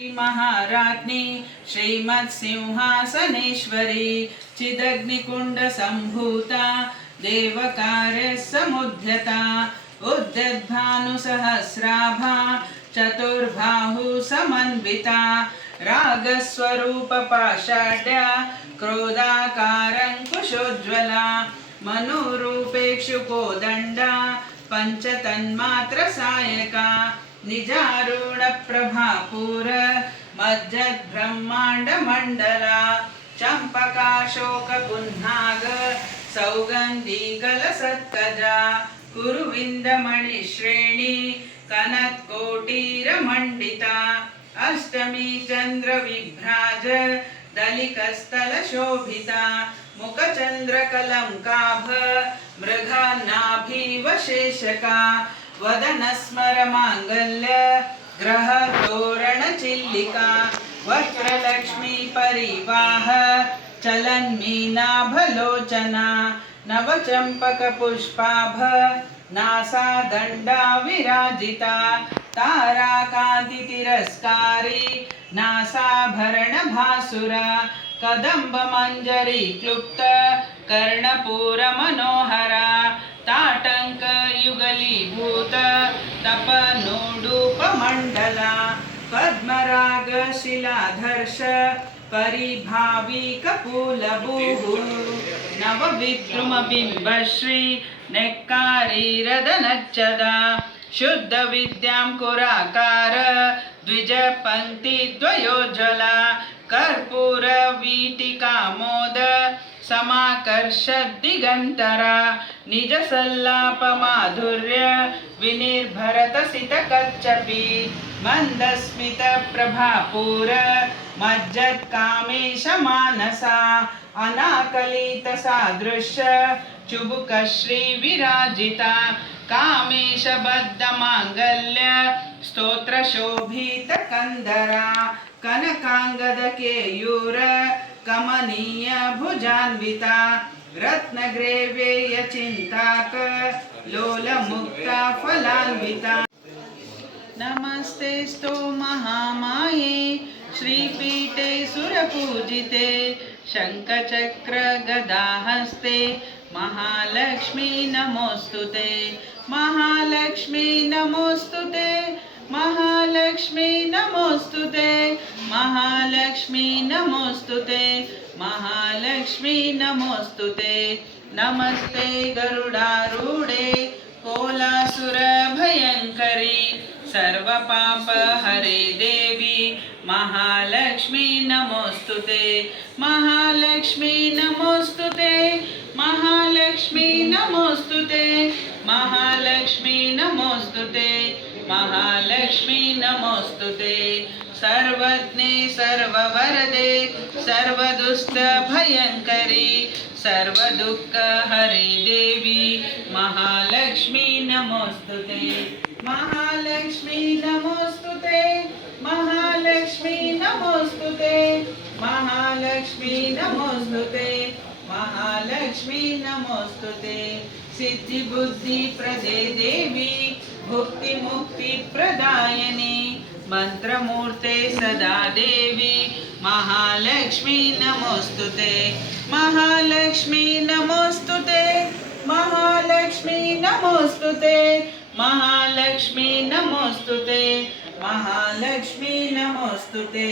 महाराज्ञी श्रीमत्सिंहासनेश्वरी चिदग्निकुण्डसम्भूता देवकार्यसमुद्यता उद्यद्भानुसहस्राभा चतुर्बाहुसमन्विता रागस्वरूपपाषाढ्या क्रोधाकारङ्कुशोज्ज्वला मनोरूपेक्षुकोदण्डा पञ्चतन्मात्रसायका निजारूढप्रभापूर मज्जद्ब्रह्माण्डमण्डला चम्पकाशोकपुन्नाग सौगन्धिकलसत्कजा कुरुविन्दमणिश्रेणी कनत्कोटीरमण्डिता अष्टमी चन्द्रविभ्राज दलिकस्थलशोभिता मुखचन्द्रकलङ्काभ मृगनाभिवशेषका वदनस्मरमाङ्गल्य ग्रहतोरणचिल्लिका वक्त्रलक्ष्मी परिवाह चलन्मीनाभलोचना नवचम्पकपुष्पाभ नासादण्डा विराजिता ताराकान्तितिरस्कारी नासाभरणभासुरा कदम्बमञ्जरी क्लुप्त कर्णपूरमनोहरा ताटङ्कयुगलीभूत तपनोडूपमण्डला पद्मरागशिलाधर्ष परिभाविकपूलभूः नवविद्रुमबिम्बश्री नेक्कारीरदनच्चदा शुद्धविद्यां कुराकार द्विजपङ्क्तिद्वयोज्ज्वला कर्पूरवीटिकामोद समाकर्षद्दिगन्तरा निजसल्लापमाधुर्य विनिर्भरतसितकच्छपि मन्दस्मितप्रभापूर मज्जत्कामेशमानसा अनाकलितसादृश्य चुबुकश्रीविराजिता कामेशबद्धमाङ्गल्य स्तोत्रशोभितकन्दरा कनकाङ्गदकेयूर कमनीय भुजान्विता रत्नग्रैवेयचिन्ताक लोलमुक्ता फलान्विता नमस्तेस्तु महामाये श्रीपीठे सुरपूजिते शङ्खचक्रगदाहस्ते महालक्ष्मी नमोस्तुते महालक्ष्मी नमोस्तुते महालक्ष्मी नमोस्तुते महालक्ष्मी नमोस्तुते महालक्ष्मी नमोस्तुते नमस्ते गरुडारूढे कोलासुरभयङ्करी सर्वपापहरे देवी महालक्ष्मी नमोस्तुते महालक्ष्मी नमोस्तुते महालक्ष्मी नमोस्तुते महालक्ष्मी नमोस्तुते महालक्ष्मी नमोस्तुते सर्वज्ञे सर्ववरदे सर्वदुष्टभयङ्करी सर्वदुःखहरे देवी महालक्ष्मी नमोस्तुते महालक्ष्मी नमोस्तुते महालक्ष्मी नमोस्तुते महालक्ष्मी नमोस्तुते महालक्ष्मी नमोस्तुते सिद्धिबुद्धिप्रदे देवी भुक्तिमुक्तिप्रदायिनी मंत्रमूर्ते सदा देवी महालक्ष्मी नमोस्तुते महालक्ष्मी नमोस्तुते महालक्ष्मी नमोस्तुते महालक्ष्मी नमोस्तुते महालक्ष्मी नमोस्तुते।